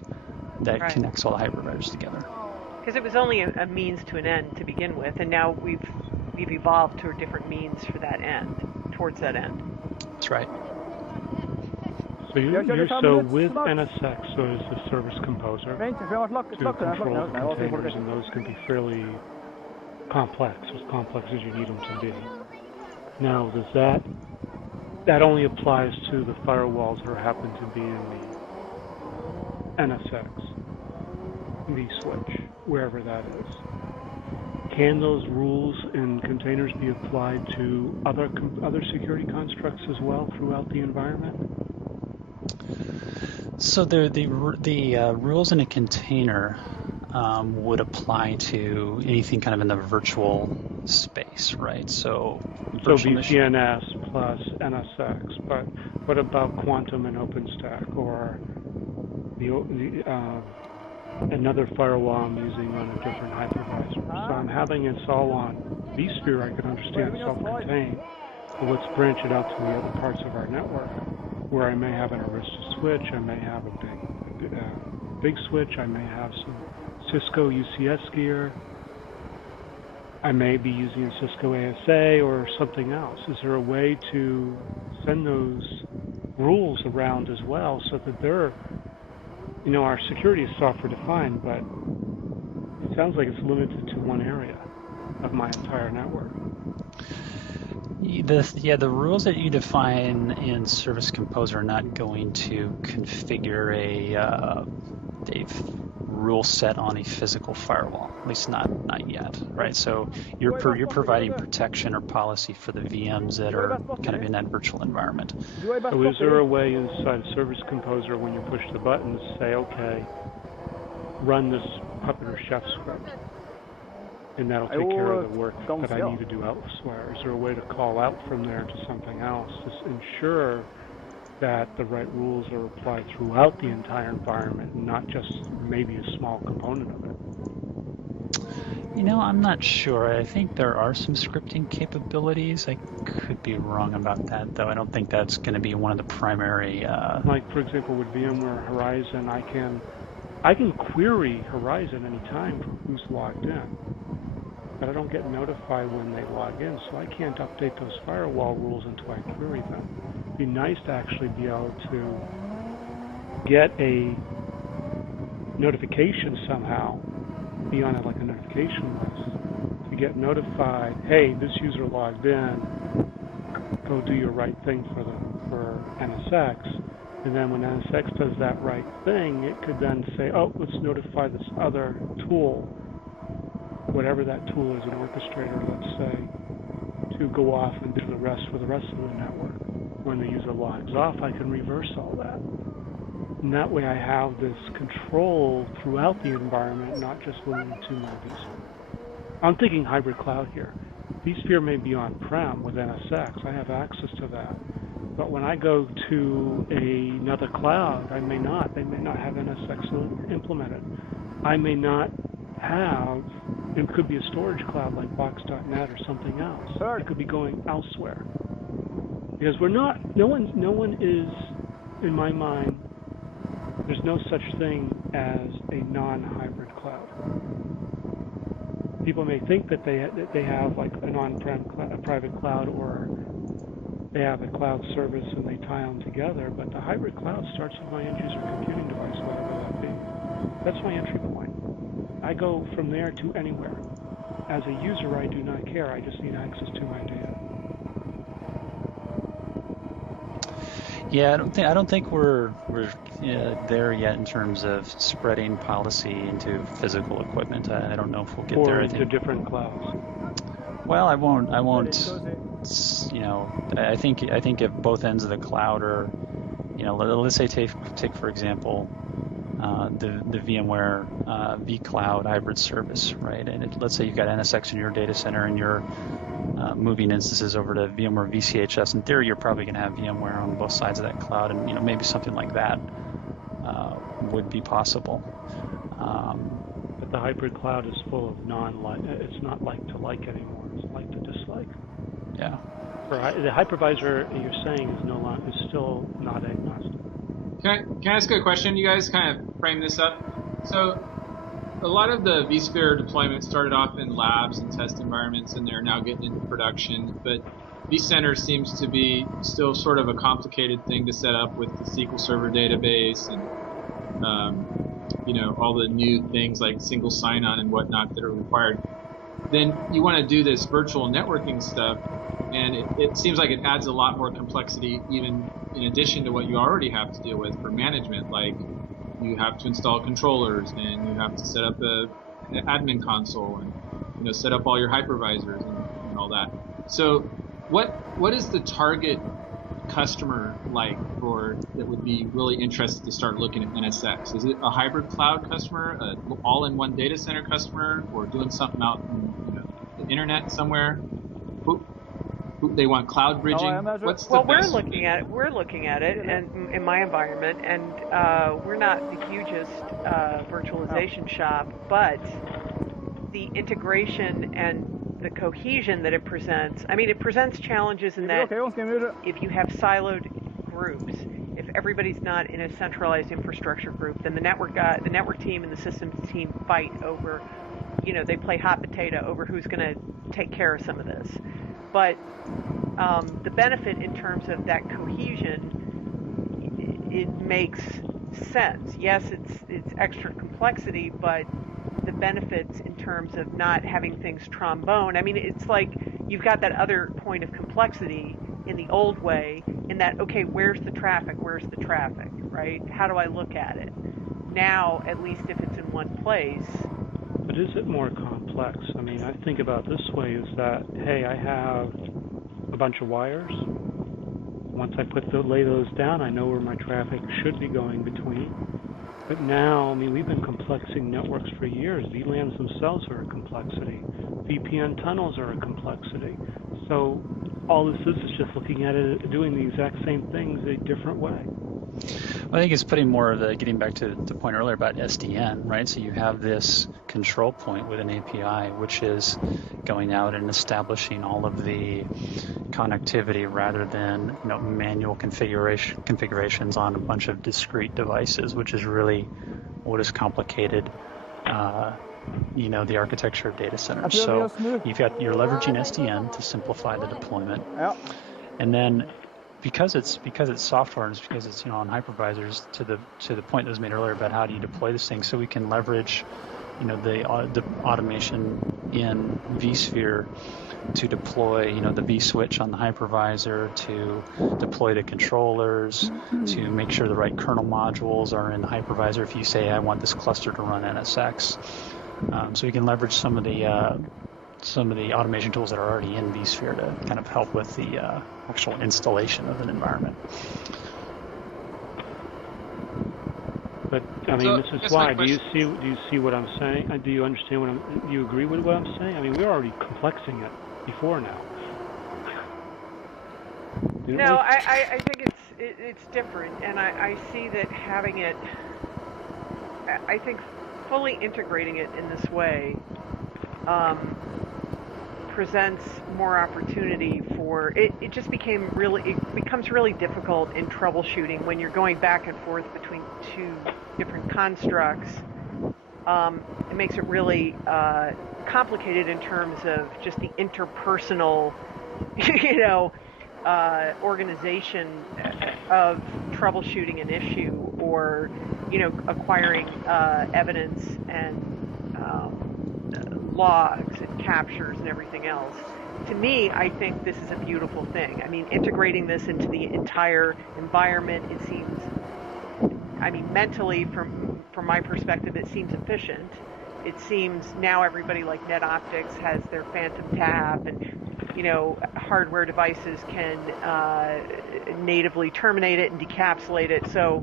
that connects all the hypervisors together. Because it was only a means to an end to begin with, and now we've evolved to a different means for that end, towards that end. That's right. So with NSX, there's the service composer to control the containers, and those can be fairly complex, as complex as you need them to be. Now, does that only applies to the firewalls that happen to be in the NSX, vSwitch, wherever that is? Can those rules and containers be applied to other security constructs as well throughout the environment? So the rules in a container would apply to anything kind of in the virtual space, right? So VPNS plus NSX, but what about Quantum and OpenStack, or another firewall I'm using on a different hypervisor? So I'm having it all on vSphere. I can understand self-contained, but let's branch it out to the other parts of our network, where I may have an Arista switch, I may have a big switch, I may have some Cisco UCS gear, I may be using a Cisco ASA or something else. Is there a way to send those rules around as well, so that they're, our security is software defined, but it sounds like it's limited to one area of my entire network? The rules that you define in Service Composer are not going to configure a rule set on a physical firewall, at least not yet, right? So you're providing protection or policy for the VMs that are kind of in that virtual environment. So is there a way inside Service Composer, when you push the buttons, say, okay, run this Puppet or Chef script, and that'll take care of the work that I need to do elsewhere? Is there a way to call out from there to something else to ensure that the right rules are applied throughout the entire environment, and not just maybe a small component of it? I'm not sure. I think there are some scripting capabilities. I could be wrong about that, though. I don't think that's going to be one of the primary... Like, for example, with VMware Horizon, I can query Horizon anytime from who's logged in, but I don't get notified when they log in, so I can't update those firewall rules until I query them. It'd be nice to actually be able to get a notification somehow, be on like a notification list, to get notified, hey, this user logged in, go do your right thing for NSX. And then when NSX does that right thing, it could then say, oh, let's notify this other tool, whatever that tool is, an orchestrator, let's say, to go off and do the rest for the rest of the network. When the user logs off, I can reverse all that. And that way I have this control throughout the environment, not just limited to my vSphere. I'm thinking hybrid cloud here. vSphere may be on-prem with NSX. I have access to that. But when I go to another cloud, I may not. They may not have NSX implemented. I may not have, it could be a storage cloud like Box.net or something else. It could be going elsewhere. Because no one is, in my mind, there's no such thing as a non-hybrid cloud. People may think that they have like an on-prem a private cloud, or they have a cloud service and they tie them together, but the hybrid cloud starts with my end-user computing device, whatever that be. That's my entry point. I go from there to anywhere. As a user, I do not care. I just need access to my data. Yeah, I don't think we're there yet in terms of spreading policy into physical equipment. I don't know if we'll get there. Or into different clouds. Well, I won't. You know, I think if both ends of the cloud are, you know, let's say take for example, the VMware vCloud hybrid service, right? And let's say you've got NSX in your data center and you're moving instances over to VMware VCHS. In theory, you're probably going to have VMware on both sides of that cloud, and you know maybe something like that would be possible. But the hybrid cloud is full of non-like. It's not like to like anymore. It's like to dislike. Yeah. The hypervisor you're saying is still not agnostic. Can I ask a question? You guys kind of frame this up. So a lot of the vSphere deployments started off in labs and test environments, and they're now getting into production. But vCenter seems to be still sort of a complicated thing to set up with the SQL Server database and you know, all the new things like single sign-on and whatnot that are required. Then you want to do this virtual networking stuff, and it seems like it adds a lot more complexity even in addition to what you already have to deal with for management. Like you have to install controllers, and you have to set up an admin console, and you know, set up all your hypervisors and all that. So what is the target customer like for that would be really interested to start looking at NSX? Is it a hybrid cloud customer, an all-in-one data center customer, or doing something out in the internet somewhere? Who they want cloud bridging? We're looking at it, and in my environment, and we're not the hugest virtualization shop, but the integration and the cohesion that it presents. I mean, it presents challenges in that if you have siloed groups, if everybody's not in a centralized infrastructure group, then the network team and the systems team fight over, you know, they play hot potato over who's going to take care of some of this. But the benefit in terms of that cohesion, it makes sense. Yes, it's extra complexity, but the benefits in terms of not having things trombone. I mean, it's like you've got that other point of complexity in the old way, in that, okay, where's the traffic, right? How do I look at it? Now, at least if it's in one place. But is it more complex? I mean, I think about this way is that, hey, I have a bunch of wires. Once I lay those down, I know where my traffic should be going between. But now, I mean, we've been complexing networks for years. VLANs themselves are a complexity. VPN tunnels are a complexity. So all this is just looking at it, doing the exact same things a different way. Well, I think it's putting more of the, getting back to the point earlier about SDN, right? So you have this control point with an API, which is going out and establishing all of the connectivity rather than, you know, manual configurations on a bunch of discrete devices, which is really what is complicated, you know, the architecture of data centers. So you're leveraging SDN to simplify the deployment, and then because it's software and it's because it's, you know, on hypervisors, to the point that was made earlier about how do you deploy this thing, so we can leverage, you know, the automation in vSphere to deploy, the vSwitch on the hypervisor, to deploy the controllers, to make sure the right kernel modules are in the hypervisor. If you say, I want this cluster to run NSX, so you can leverage some of the automation tools that are already in vSphere to kind of help with the actual installation of an environment. But I mean, Mrs. Sly, do you see what I'm saying? Do you understand do you agree with what I'm saying? I mean, we're already complexing it before now. No, I think it's different, and I see that having it. I think fully integrating it in this way presents more opportunity for it. It becomes really difficult in troubleshooting when you're going back and forth between two different constructs. It makes it really complicated in terms of just the interpersonal, organization of troubleshooting an issue, or acquiring evidence and logs and captures and everything else. To me, I think this is a beautiful thing. I mean, integrating this into the entire environment, it seems, mentally, from my perspective, it seems efficient. It seems now everybody like NetOptics has their Phantom tab, and hardware devices can natively terminate it and decapsulate it. So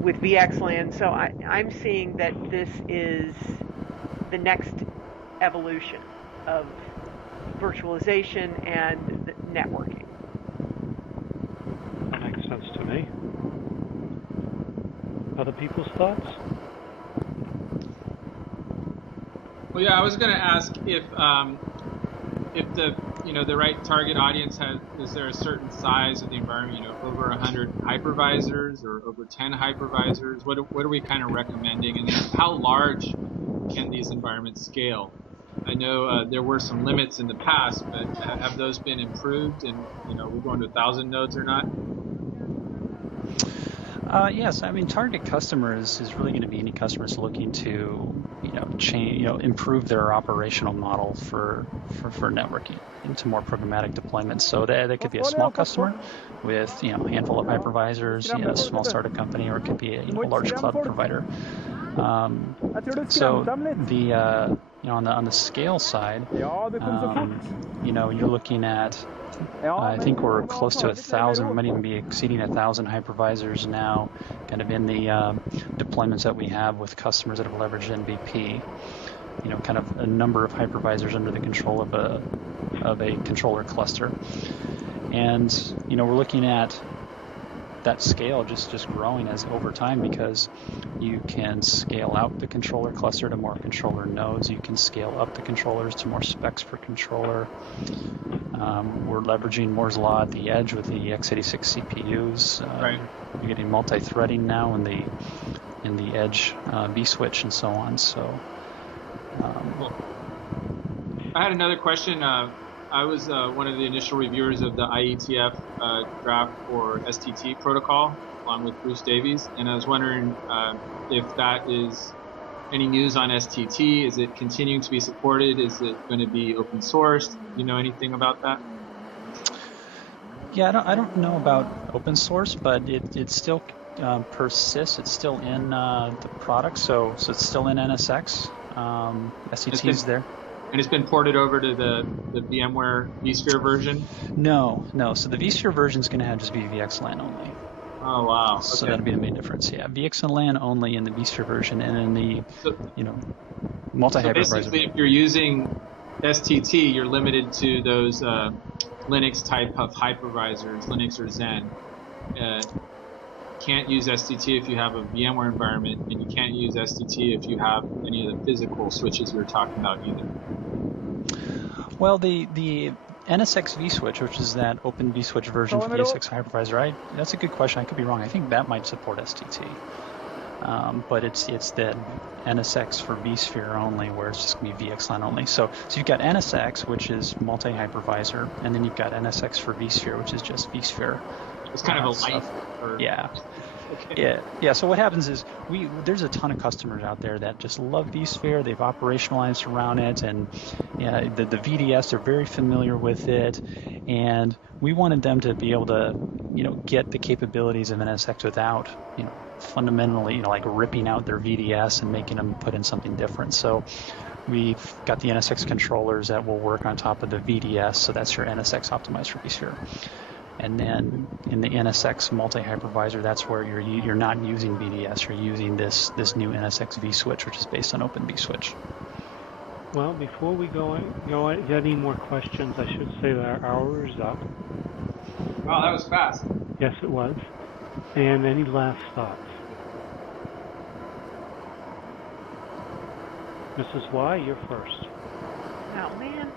with VXLAN, so I'm seeing that this is the next evolution of virtualization and networking. That makes sense to me. Other people's thoughts? Well, yeah, I was going to ask if the the right target audience is there a certain size of the environment? Over 100 hypervisors or over 10 hypervisors? What are we kind of recommending, and how large can these environments scale? I know there were some limits in the past, but have those been improved? And we're going to 1,000 nodes or not? Yes, I mean, target customers is really going to be any customers looking to change, improve their operational model for networking into more programmatic deployments. So that could be a small customer with a handful of hypervisors, a small startup company, or it could be a large cloud provider. So the on the scale side, you're looking at, I think we're close to 1,000. We might even be exceeding 1,000 hypervisors now, kind of in the deployments that we have with customers that have leveraged NVP. Kind of a number of hypervisors under the control of a controller cluster, and we're looking at that scale just growing as over time, because you can scale out the controller cluster to more controller nodes. You can scale up the controllers to more specs per controller. We're leveraging Moore's Law at the edge with the x86 CPUs. Right. We're getting multi-threading now in the edge vSwitch and so on. So. Cool. I had another question. I was one of the initial reviewers of the IETF draft for STT protocol, along with Bruce Davies, and I was wondering if that is any news on STT. Is it continuing to be supported? Is it going to be open sourced? You know anything about that? Yeah, I don't know about open source, but it still persists. It's still in the product, so it's still in NSX. STT is there. And it's been ported over to the VMware vSphere version? No. So the vSphere version is going to have just be VXLAN only. Oh, wow. Okay. So that'll be the main difference. Yeah, VXLAN only in the vSphere version, and in the multi-hypervisor. So basically, if you're using STT, you're limited to those Linux type of hypervisors, Linux or Zen. Can't use STT if you have a VMware environment, and you can't use STT if you have any of the physical switches you were talking about either. Well, the NSX vSwitch, which is that open vSwitch version for the ESX hypervisor, that's a good question. I could be wrong. I think that might support STT. But it's the NSX for vSphere only, where it's just going to be VXLAN only. So you've got NSX, which is multi-hypervisor, and then you've got NSX for vSphere, which is just vSphere. It's kind of a light. Yeah. Okay. Yeah. So what happens is there's a ton of customers out there that just love vSphere. They've operationalized around it, and the VDS, they're very familiar with it, and we wanted them to be able to, get the capabilities of NSX without, fundamentally, like ripping out their VDS and making them put in something different. So we've got the NSX controllers that will work on top of the VDS, so that's your NSX optimized for vSphere. And then in the NSX multi-hypervisor, that's where you're not using VDS, you're using this new NSX vSwitch, which is based on Open vSwitch. Well, before we go get any more questions, I should say that our hour is up. Wow, that was fast. Yes, it was. And any last thoughts? Mrs. Y, you're first. Oh, man.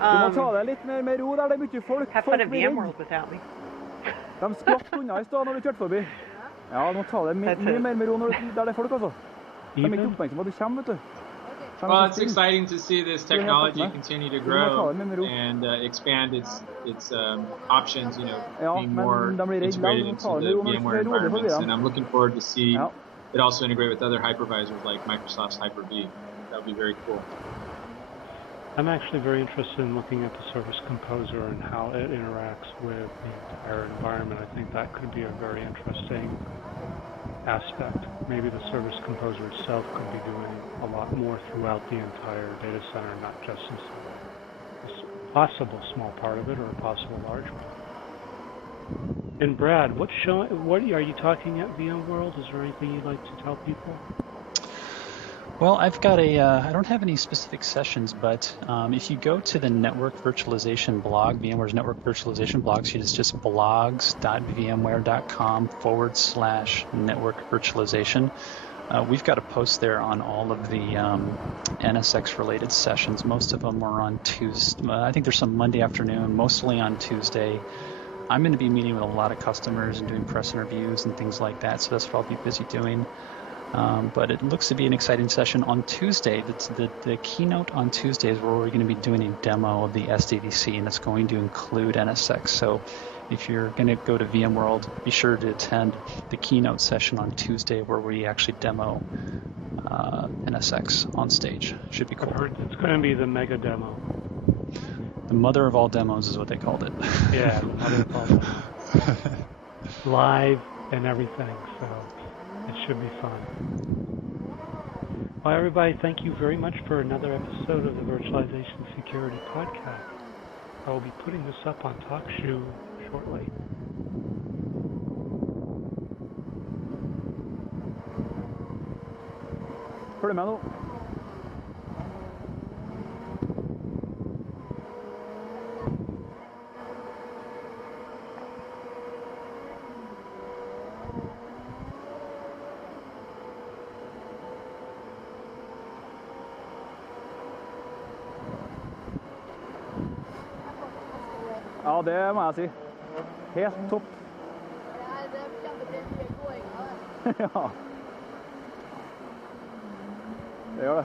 Du må ta deg litt mer med ro der, det er mye folk. Have fun at VMworld without me. De skvatt unna I stad når du kjørte forbi. Ja, du må ta deg mye mer med ro der det er folk, altså. De er ikke oppmerksom på at du kommer, vet du. Well, it's exciting to see this technology continue to grow and expand its options, being more integrated into the VMware environments. And I'm looking forward to see it also integrate with other hypervisors like Microsoft's Hyper-V. That would be very cool. I'm actually very interested in looking at the Service Composer and how it interacts with the entire environment. I think that could be a very interesting aspect. Maybe the Service Composer itself could be doing a lot more throughout the entire data center, not just in a possible small part of it or a possible large one. And Brad, what are you talking at VMworld? Is there anything you'd like to tell people? Well, I've got I don't have any specific sessions, but if you go to the network virtualization blog, VMware's network virtualization blog, it's just blogs.vmware.com/network virtualization. We've got a post there on all of the NSX related sessions. Most of them are on Tuesday. I think there's some Monday afternoon, mostly on Tuesday. I'm going to be meeting with a lot of customers and doing press interviews and things like that, so that's what I'll be busy doing. But it looks to be an exciting session on Tuesday. The keynote on Tuesday is where we're going to be doing a demo of the SDDC, and it's going to include NSX. So if you're going to go to VMworld, be sure to attend the keynote session on Tuesday where we actually demo NSX on stage. Should be cool. It's going to be the mega demo. The mother of all demos is what they called it. Yeah, the mother of all demos. Live and everything, so it should be fun. Well, everybody, thank you very much for another episode of the Virtualization Security Podcast. I will be putting this up on TalkShoe shortly. Følg med nå. Ja, det må jeg si. Helt topp. Ja. Det gjør det.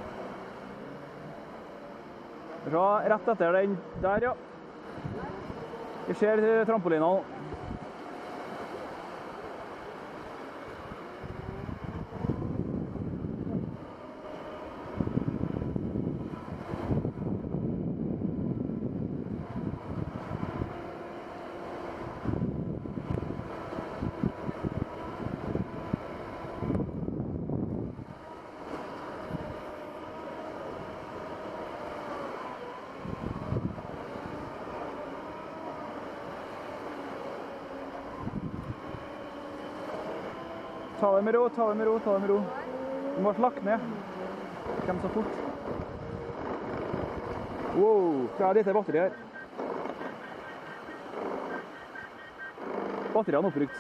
Vi ser rett etter den der, ja. Vi ser trampolina nå. Ta det med ro, ta det med ro, ta det med ro. Du må slakke ned. Kom så fort. Wow, så dette batteriet her. Batteriene er oppbrukt.